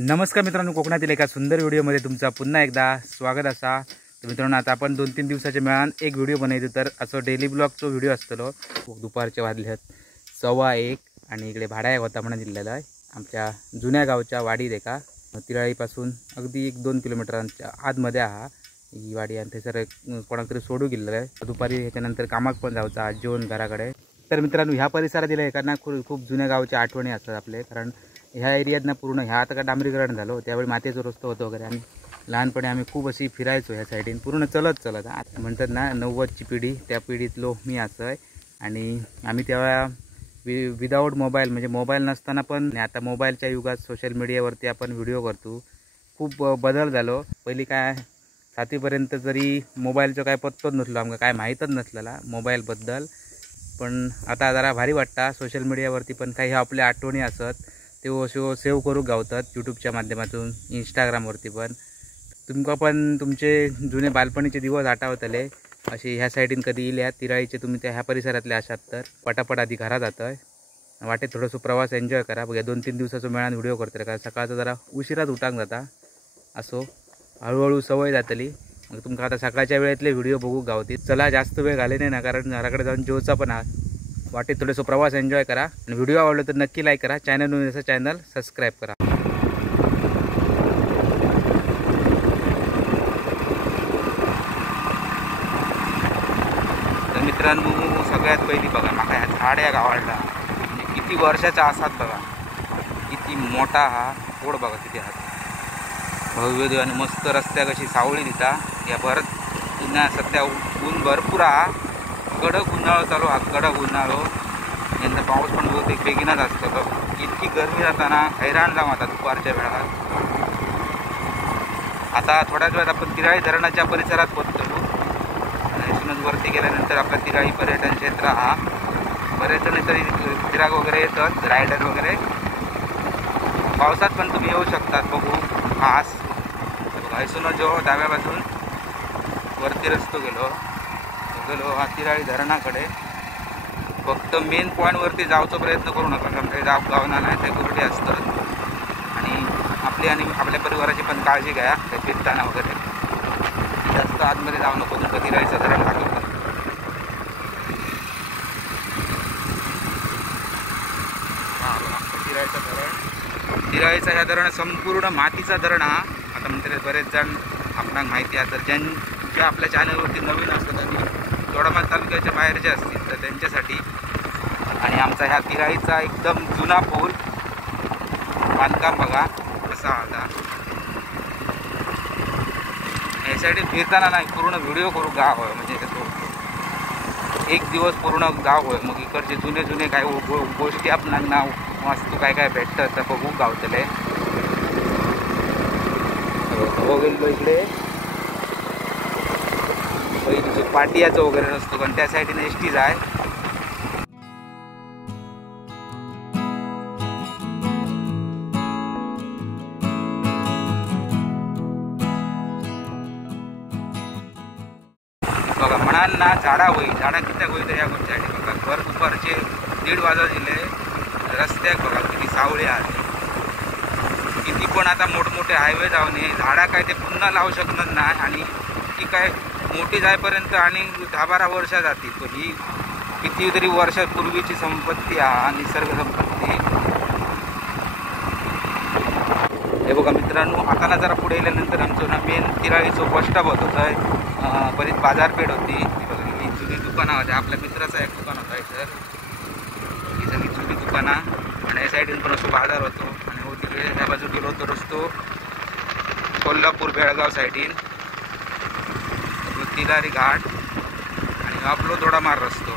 नमस्कार मित्रांनो, कोकणातील एका सुंदर व्हिडिओमध्ये तुमचा पुन्हा एकदा स्वागत असा। तर मित्रांनो, आता आपण 2-3 दिवसाच्या मेळान एक व्हिडिओ बनवतो। तर असं डेली ब्लॉगचो व्हिडिओ असतो। दुपारचे वाजल्यात 1:15 आणि इकडे भाड्या होता म्हणून दिलेला आहे आमच्या जुन्या गावच्या वाडीत एका तिराळीपासून अगदी 1-2 किलोमीटरांच्या आतमध्ये हा ही वाडी आणि ते सर कोणाकडे सोडू गेलेलं आहे। दुपारी ह्याच्यानंतर कामाक पण जायचं आज जेवण घराकडे। तर मित्रांनो, ह्या परिसरात दिलं एकांना खूप जुन्या गावच्या आठवणी असतात आपले, कारण ह्या एरियात ना पूर्ण ह्या आता का डांबरीकरण झालं त्यावेळी मातीचा रस्तो होतो वगैरे। आणि लहानपणी आम्ही खूप अशी फिरायचो ह्या साईडीन पूर्ण चलत आता म्हणतात ना 90ची पिढी, त्या पिढीतलो मी असं आहे। आणि आम्ही तेव्हा विदाऊट मोबाईल म्हणजे मोबाईल नसताना पण आता मोबाईलच्या युगात सोशल मीडियावरती आपण व्हिडिओ करतो। खूप बदल झालो। पहिली काय 7वीपर्यंत जरी मोबाईलचं काय पत्तोच नसलो, आमका काय माहीतच नसलेला मोबाईलबद्दल। पण आता जरा भारी वाटतं सोशल मीडियावरती पण काही आपल्या आठवणी असत ते अशो सेव्ह करू गावतात यूट्यूबच्या माध्यमातून, इंस्टाग्रामवरती पण। तुमका पण तुमचे जुने बालपणीचे दिवस आठवतले असे ह्या साईडीन कधी इल्या तिराळीचे तुम्ही त्या ह्या परिसरातले असात तर पटापट आधी घरात जातोय वाटेत थोडंसं प्रवास एन्जॉय करा। बघा 2-3 दिवसाचं मेळान व्हिडिओ करतले, कारण सकाळचं जरा उशिराच उठाक जाता असो, हळूहळू सवय जातली। मग तुमका आता सकाळच्या वेळेतले व्हिडिओ बघू गावतील। चला जास्त वेळ घाले नाही ना, कारण घराकडे जाऊन जेवचा पण हा वाटेत थोडंसं प्रवास एन्जॉय करा। आणि व्हिडिओ आवडला तर नक्की लाईक करा, चॅनल सबस्क्राईब करा। तर मित्रांनो, सगळ्यात पहिली बघा माका ह्या झाड या गावाला म्हणजे किती वर्षाचा असात बघा, किती मोठा हा ओढ बघा किती हात भव्य आणि मस्त रस्त्याक अशी सावळी दिता। या भरत उन्हा सध्या ऊन भरपूर हा, कडक उन्हाळो चालू हा, कडक उन्हाळो। यंदा पाऊस पण बहुतेक बेगीनच असतो बघ, इतकी गरमी जाताना हैराण जाऊ आता दुपारच्या वेळात। आता थोड्याच वेळात आपण तिराळी धरणाच्या परिसरात पोहोचतो आणि इथूनच वरती गेल्यानंतर आपला तिराळी पर्यटन क्षेत्र हा बरेच जण तरी फिराक वगैरे येतात, रायडर वगैरे पावसात पण तुम्ही येऊ शकतात बघू खास। इथून जो डाव्या बाजून वरती रस्तो गेलो हा तिराळी धरणाकडे। फक्त मेन पॉईंटवरती जायचा प्रयत्न करू नका, कारण काही गावना नाही ते गुरडे असतात। आणि आपल्या परिवाराची पण काळजी घ्या ते फिरताना वगैरे, जास्त आतमध्ये जाऊ नको, तुमचं तिराळीचं धरण लागलं। तिराळीचं धरण, तिराळीचा ह्या धरण संपूर्ण मातीचा धरण हा। आता म्हणते बरेच जण आपणाला माहिती आहे, तर ज्या आपल्या चॅनलवरती नवीन असतात आणि दोडामार्ग तालुक्याच्या बाहेरचे असतील तर त्यांच्यासाठी। आणि आमचा ह्या तिराळीचा एकदम जुना पूल बांधकाम बघा कसा आता। या साईड फिरताना नाही पूर्ण व्हिडिओ करू गाव होय, म्हणजे एक दिवस पूर्ण गाव होय। मग इकडचे जुने काय गोष्टी आपणाला वस्तू काय भेटतात तर बघू गावतले। हो गेलो इकडे पहिली पाटियाचं वगैरे नसतो, पण त्या साईडने एसटी जाय। बघा म्हणाल ना झाडा किती होई तर या गोष्टी बघा भर दुपारचे 1:30 वाजले रस्त्याक बघा किती सावळे आहेत। किती पण आता मोठमोठे हायवे जाऊन झाडा काय ते पुन्हा लावू शकणार नाही, आणि ती काय मोठी जायपर्यंत आणि 10-12 वर्ष जातील। पण ही कितीतरी वर्षापूर्वीची संपत्ती हा, निसर्ग संपत्ती। हे बघा मित्रांनो, आता ना जरा पुढे गेल्यानंतर आमचं ना मेन तिराळीचं बस स्टॉप होतं आहे। बरीच बाजारपेठ होती, बघा ही जुनी दुकानं होती। आपल्या मित्राचं एक दुकान होता इथं, ही सगळी जुनी दुकानं। आणि या साईडून पण असं बाजार होतो। आणि हो तिकडे ह्या बाजू गेलो तर रस्तो कोल्हापूर बेळगाव साईडीन तिलारी घाट आणि आपलो दोडामार्ग रस्तो।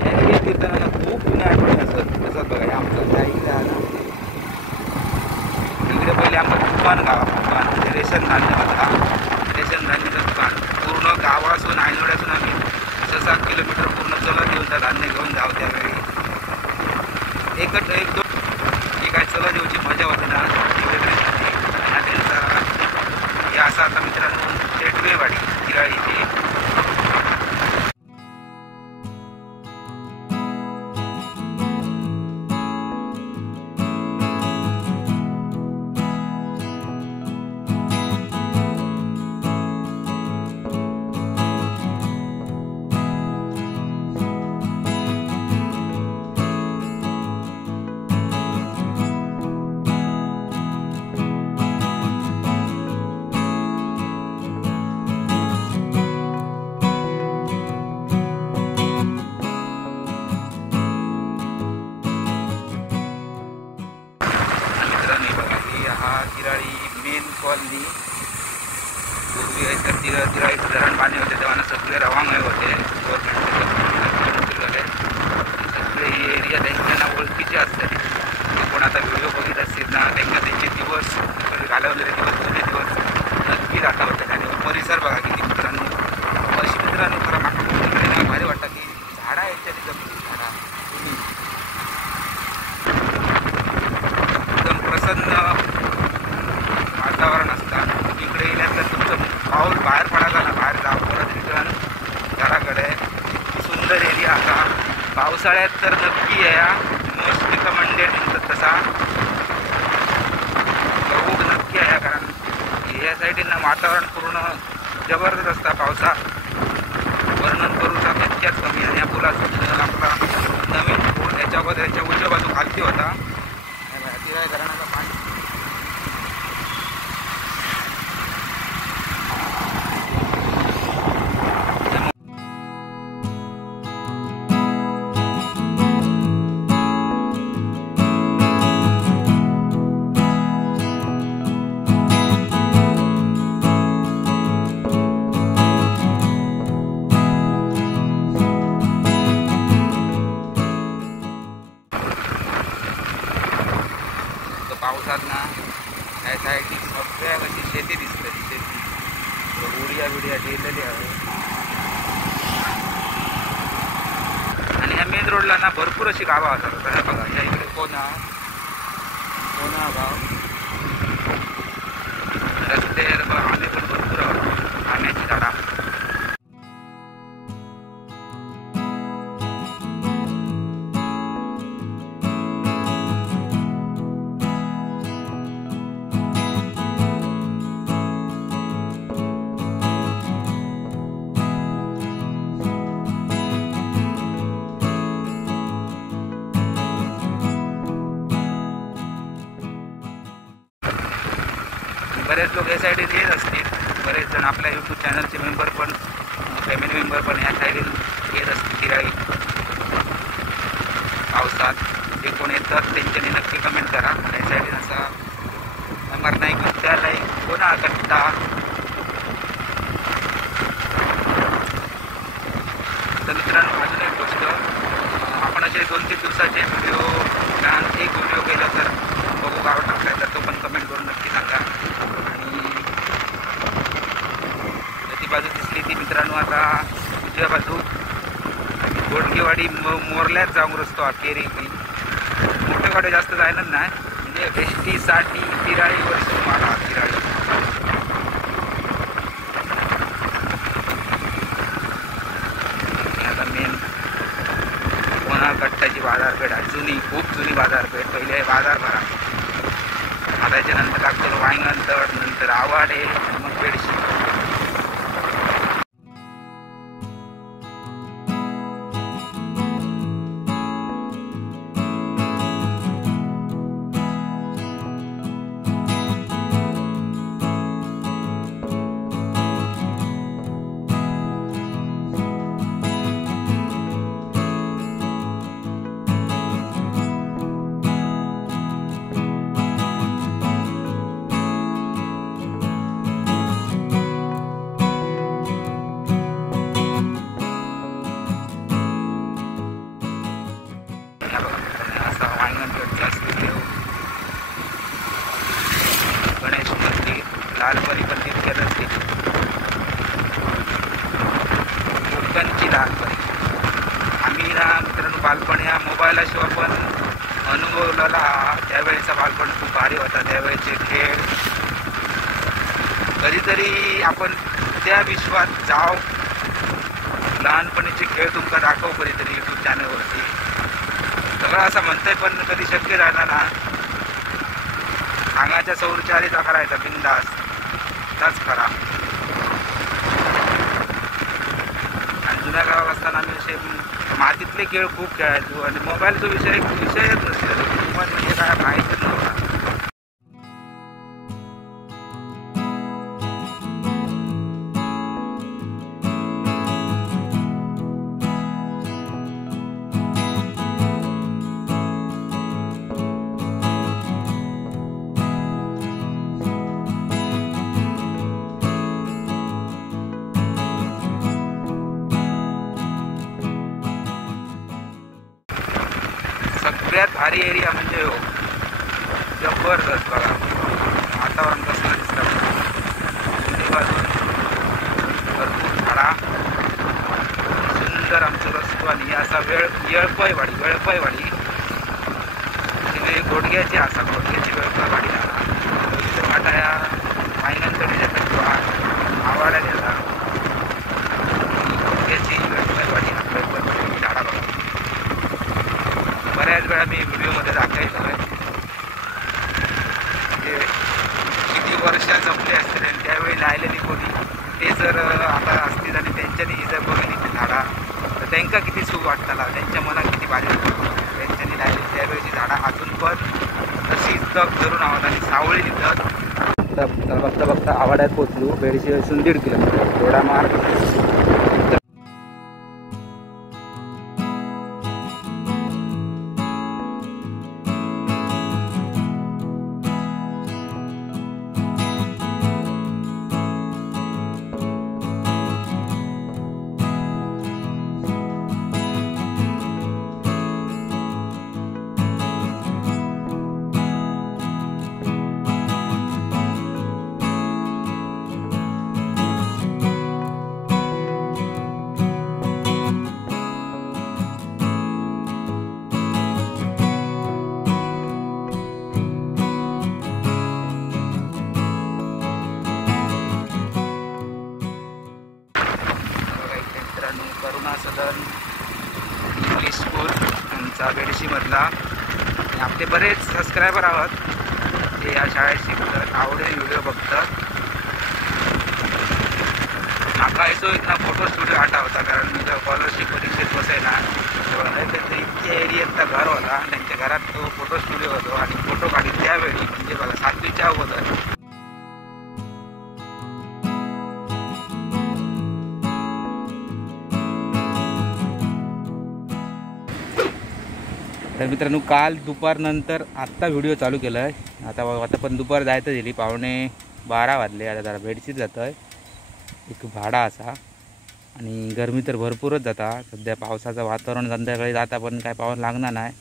या एरिया फिरताना खूप जुन्या आठवणी असत तसंच बघा। हे आमचं त्या इकडे आलं इकडे पहिले आमचं दुकान दुकान रेशन धान्य होता, रेशन धान्याचं दुकान पूर्ण गावासून आयनोड्यासून आम्ही 6-7 किलोमीटर पूर्ण चलत घेऊन त्या धान्य घेऊन जाऊ। त्यावेळी एक काय चलत येऊची मजा होती ना त्यांचा। हे असं आता मित्रांनो शेटवेवाडी तिराळीची। पूर्वी तर तिला एक धरण पाणी होते तेव्हा सगळे रवामय होते गव्हर्नमेंटचे झाले सगळे ही एरिया त्यांना ओळखीचे असते. कोण आता व्हिडिओ बघित असतील ना त्यांना त्यांचे दिवस घालवलेले दिवस जुने दिवस नक्कीच आठवतात. आणि परिसर बघा किती मित्रांनो अशी मित्रांनो खरं मागच्या भारी वाटतं की झाडा यांच्या तिथं झाडा तुम्ही एकदम प्रसन्न वातावरण असतात. इकडे येण्याचं तुमचं पाऊल बाहेर पडायला ना बाहेर जाऊ परत रिटर्न घराकडे सुंदर एरिया असा. पावसाळ्यात तर नक्की या मोस्ट रिकमेंडेड तसा खूप नक्की आहे. कारण या साईडनं वातावरण पूर्ण जबरदस्त असता. पावसात वर्णन करूचा तितक्याच कमी. आणि या पुलाचं आपला नवीन पूल याच्यावर याच्या उजव्या बाजू खालती होता तिला धरणाचं पाणी पावसात ना या साईडची सगळ्या कशी शेती दिसते. शेती उडिया बिडिया ठेवलेली आहे. आणि ह्या मेन रोडला ना भरपूर अशी गावं असतात. बघा या इकडे कोणा गाव रस्ते आम्ही पण भरपूर आम्याची झाडा बरेच लोक या साईडीत येत असतील. बरेच जण आपल्या यूट्यूब चॅनलचे मेंबर पण फॅमिली मेंबर पण या साईडीत येत असतील फिरायला पावसात. जे कोण येतात त्यांच्यानी नक्की कमेंट करा. या साईडीन असा अमर नाही त्या नाही कोणा कट्टा तर मित्रांनो अजून एक गोष्ट आपण असे 2-3 दिवसाचे व्हिडिओ प्लॅन एक व्हिडिओ केला तर बघू गाव टाकलाय तर तो पण कमेंट करून नक्की सांगा. ती बाजू दिसली ती मित्रांनो आता उजव्या बाजू गोडकेवाडी मोरल्यात जाऊन रस्तो अखेरी की मोठे गाड्या जास्त जायलाच नाही. म्हणजे एस टीसाठी फिराळी वर्ष मला फिराळी आता मेन कोणाकट्टाची बाजारपेठ आहे. खूप जुनी बाजारपेठ. पहिले बाजार भरा आता याच्यानंतर लागतो वांगणतड नंतर आवाडे मग बेडशी. गणेश मंदिर लालपरी पण तितक्यात असते. कोकणची लालपरी आम्ही ना मित्रांनो बालपण या मोबाईलाशिवाय पण अनुभवलेला. त्यावेळेचा बालपण खूप भारी होता. त्यावेळेचे खेळ कधीतरी आपण त्या विश्वात जाव. लहानपणीचे खेळ तुमका दाखव कधीतरी यूट्यूब चॅनलवरती. सगळं असं म्हणतंय पण कधी शक्य राहणार ना. अंगाच्या सौरचारीचा करायचा बिंदास त्याच करा. आणि जुन्या गावात असताना आम्ही असे मातीतले खेळ खूप खेळायचो. आणि मोबाईलचा विषयच नसतो. मोबाईल म्हणजे काय माहीतच नव्हता. सगळ्यात भारी एरिया म्हणजे हो जबरदस्त बघा वातावरण कसं दिसतं बाजून भरपूर झाडा सुंदर आमचं रस्तो आणि असा येळपयवाडी घोडग्याची असा घोडग्याची वेळपयवाडी झाला वाटा या मायनांकडे जातात आवाड्या गेला घोडग्याची वेळपयवाडी झाडा बघा बऱ्याच वेळा मी व्हिडिओमध्ये दाखवायचो आहे म्हणजे किती वर्ष जमले असतील आणि त्यावेळी लायलेली कोणी ते जर आता असतील आणि त्यांच्यानी जर बघितली ती झाडा तर त्यांना किती सुख वाटताला त्यांच्या मनात किती भारी त्यांच्यानी लायलेली त्यावेळीची झाडा अजून पण तशीच तग धरून आहोत आणि सावळी निघतात बघता बघता आवाड्यात पोचलो बेडशी असून 1.5 किलोमीटर थोडा मार्ग करुणा सदन इंग्लिश स्कूल आमचा बेडशीमधला आणि आपले बरेच सबस्क्रायबर आहोत ते या शाळेत शिकतात आवडेल व्हिडिओ बघतात माका येतो एक ना फोटो स्टुडिओ आटा होता कारण मी स्कॉलरशिप परीक्षेत बसायला इतक्या एरियातला घर होता त्यांच्या घरात तो फोटो स्टुडिओ होतो आणि फोटो काढील त्यावेळी म्हणजे बघा 7वीच्या अगोदर तर मित्रांनो काल दुपारनंतर आत्ता व्हिडिओ चालू केला आहे आता पण दुपार जायचं झाली 11:15 वाजले आता जरा बेडशीत जातो आहे एक भाडा असा आणि गरमी तर भरपूरच जाता सध्या पावसाचं वातावरण संध्याकाळी जाता पण काय पाऊस लागणार नाही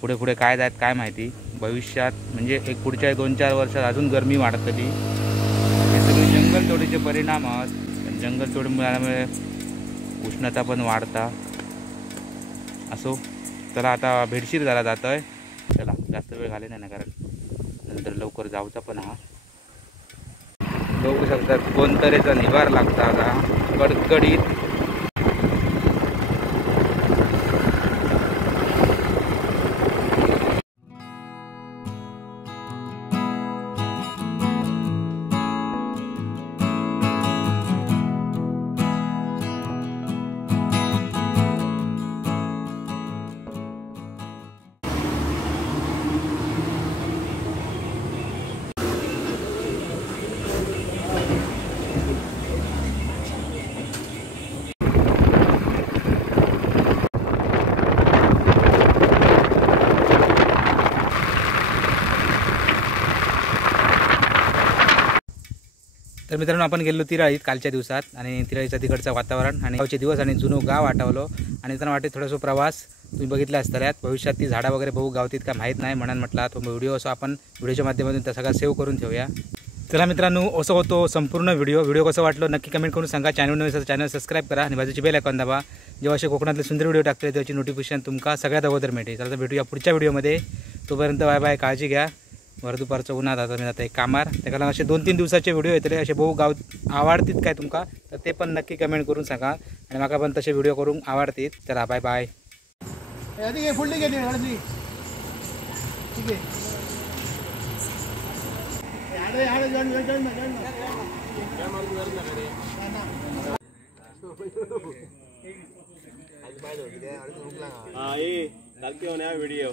पुढे काय जात काय माहिती भविष्यात म्हणजे एक पुढच्या 2-4 वर्षात अजून गरमी वाढतली हे सगळे जंगलतोडीचे परिणाम आहेत जंगलतोड मिळाल्यामुळे उष्णता पण वाढता असो चला आता बेडशीत झाला जातो आहे चला जास्त वेळ घाले नाही ना कारण नंतर लवकर जाऊचा पण हा बघू शकतात कोणतरीचा निवार लागता आता कडकडीत तर मित्रांनो आपण गेलो तिराळीत कालच्या दिवसात आणि तिराळीचा तिकडचं वातावरण आणि गावचे दिवस आणि जुनं गाव आठवलं आणि त्यांना वाटते थोडासा प्रवास तुम्ही बघितला असताल्यात भविष्यात ती झाडा वगैरे बघू गावतीत का माहीत नाही म्हणून म्हटला तो व्हिडिओ असं आपण व्हिडिओच्या माध्यमातून त्या सगळा सेव्ह करून ठेवूया चला मित्रांनो असं होतो संपूर्ण व्हिडिओ कसं वाटलं नक्की कमेंट करून सांगा चॅनल सबस्क्राईब करा आणि बाजूची बेल आयकॉन दाबा जेव्हा असे कोकणातले सुंदर व्हिडिओ टाकते त्याची नोटिफिकेशन तुमका सगळ्यात अगोदर मिळते चला तर भेटूया पुढच्या व्हिडिओमध्ये तोपर्यंत बाय बाय काळजी घ्या भर दुपारचं उन्हात आता मी आता एक कामार त्याला असे 2-3 दिवसाचे व्हिडिओ येतले असे बहु गाव आवडतील काय तुमका तर ते पण नक्की कमेंट करून सांगा आणि माका पण तसे व्हिडिओ करून आवडतील चला बाय बाय व्हिडिओ